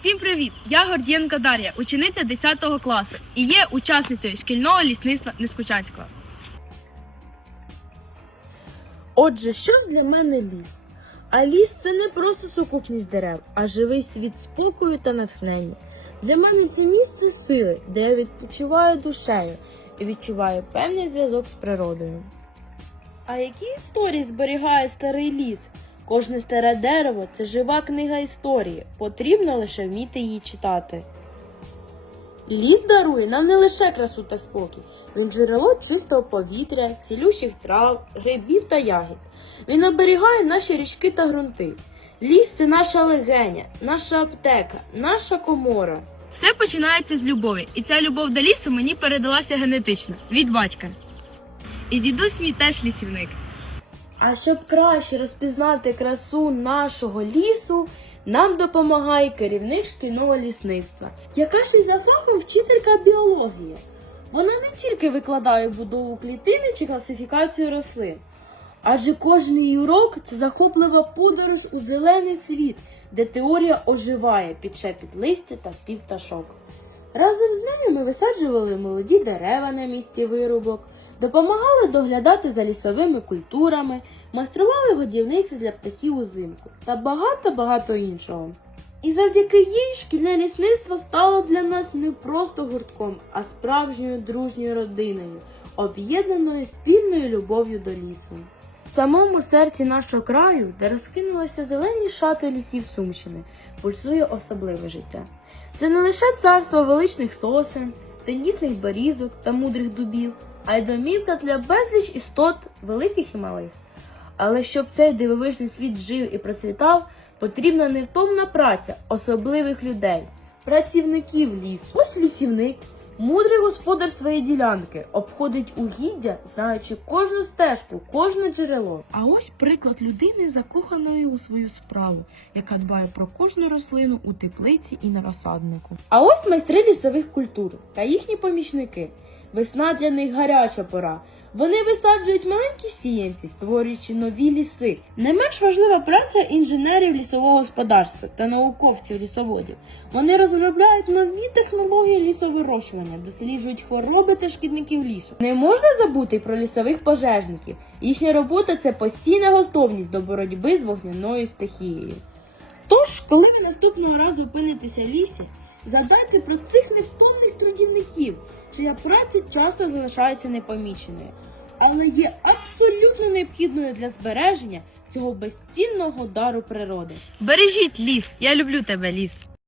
Всім привіт! Я Гордієнко Дар'я, учениця 10 класу і є учасницею шкільного лісництва Нескучанського. Отже, що ж для мене ліс? А ліс це не просто сукупність дерев, а живий світ спокою та натхнення. Для мене це місце сили, де я відпочиваю душею і відчуваю певний зв'язок з природою. А які історії зберігає старий ліс? Кожне старе дерево це жива книга історії, потрібно лише вміти її читати. Ліс дарує нам не лише красу та спокій, він джерело чистого повітря, цілющих трав, грибів та ягід. Він оберігає наші річки та ґрунти. Ліс це наша легеня, наша аптека, наша комора. Все починається з любові, і ця любов до лісу мені передалася генетично від батька. І дідусь мій теж лісівник. А щоб краще розпізнати красу нашого лісу, нам допомагає керівник шкільного лісництва, яка ж і за фахом вчителька біології. Вона не тільки викладає будову клітини чи класифікацію рослин, адже кожний її урок це захоплива подорож у зелений світ, де теорія оживає під шепіт листя та спів пташок. Разом з нею ми висаджували молоді дерева на місці вирубок, допомагали доглядати за лісовими культурами, майстрували годівниці для птахів узимку та багато-багато іншого. І завдяки їй шкільне лісництво стало для нас не просто гуртком, а справжньою дружньою родиною, об'єднаною спільною любов'ю до лісу. В самому серці нашого краю, де розкинулися зелені шати лісів Сумщини, пульсує особливе життя. Це не лише царство величних сосен, тендітних берізок та мудрих дубів, а й домівка для безліч істот великих і малих. Але щоб цей дивовижний світ жив і процвітав, потрібна невтомна праця особливих людей, працівників лісу. Ось лісівник, мудрий господар своєї ділянки, обходить угіддя, знаючи кожну стежку, кожне джерело. А ось приклад людини, закоханої у свою справу, яка дбає про кожну рослину у теплиці і на розсаднику. А ось майстри лісових культур та їхні помічники. Весна для них гаряча пора. Вони висаджують маленькі сіянці, створюючи нові ліси. Не менш важлива праця інженерів лісового господарства та науковців лісоводів. Вони розробляють нові технології лісовирощування, досліджують хвороби та шкідників лісу. Не можна забути про лісових пожежників. Їхня робота це постійна готовність до боротьби з вогняною стихією. Тож, коли ви наступного разу опинитеся в лісі, згадайте про цих невтомних трудівників, чия праця часто залишається непоміченою, але є абсолютно необхідною для збереження цього безцінного дару природи. Бережіть ліс! Я люблю тебе, ліс!